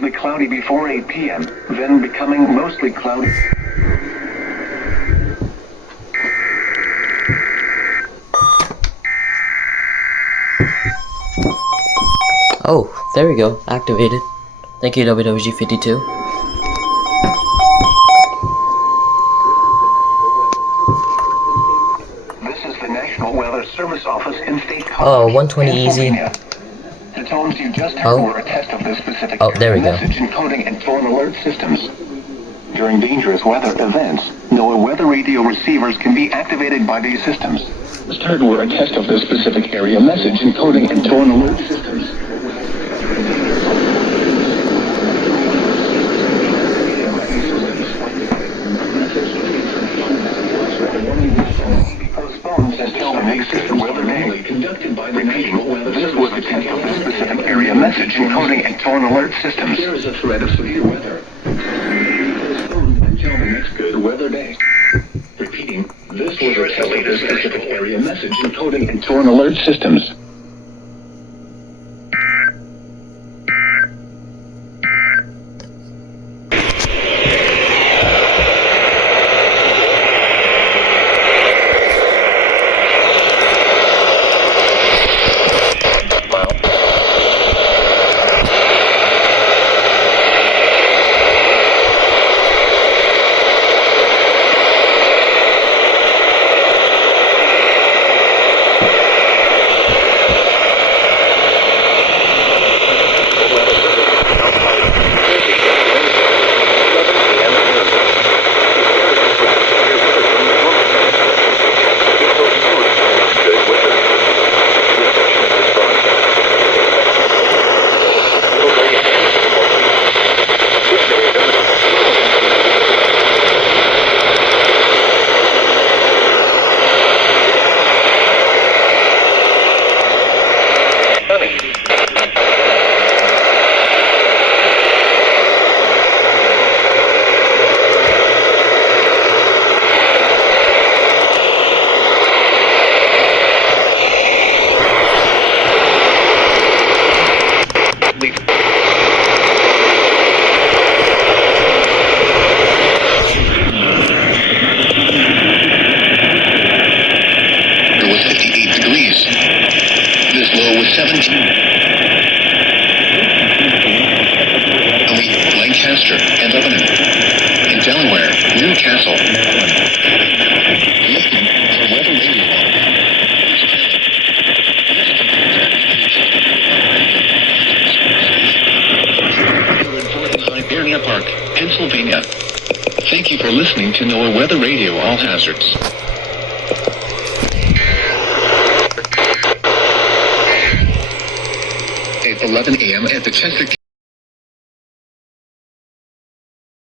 Cloudy before 8 p.m., then becoming mostly cloudy. Oh, there we go. Activated. Thank you, WXK97. This is the National Weather Service Office in State Oh, College, 120 easy. Pennsylvania. The tones you just heard were a test of the specific there we go. message encoding and tone alert systems. During dangerous weather events, NOAA weather radio receivers can be activated by these systems. Just heard were a test of the specific area message encoding and tone alert systems. Postpones until the next weather day. Conducted by the National Weather Service. This was a test of the specific area message encoding and tone alert systems. There is a threat of severe weather. Postponed until the next good weather day. Repeating, this was a test of the specific area message encoding and tone alert systems. Lancaster and Lebanon. In Delaware, Newcastle. Listening for weather radio. In Hibernia Park, Pennsylvania. Thank you for listening to NOAA Weather Radio All Hazards. 11 a.m. at the Chester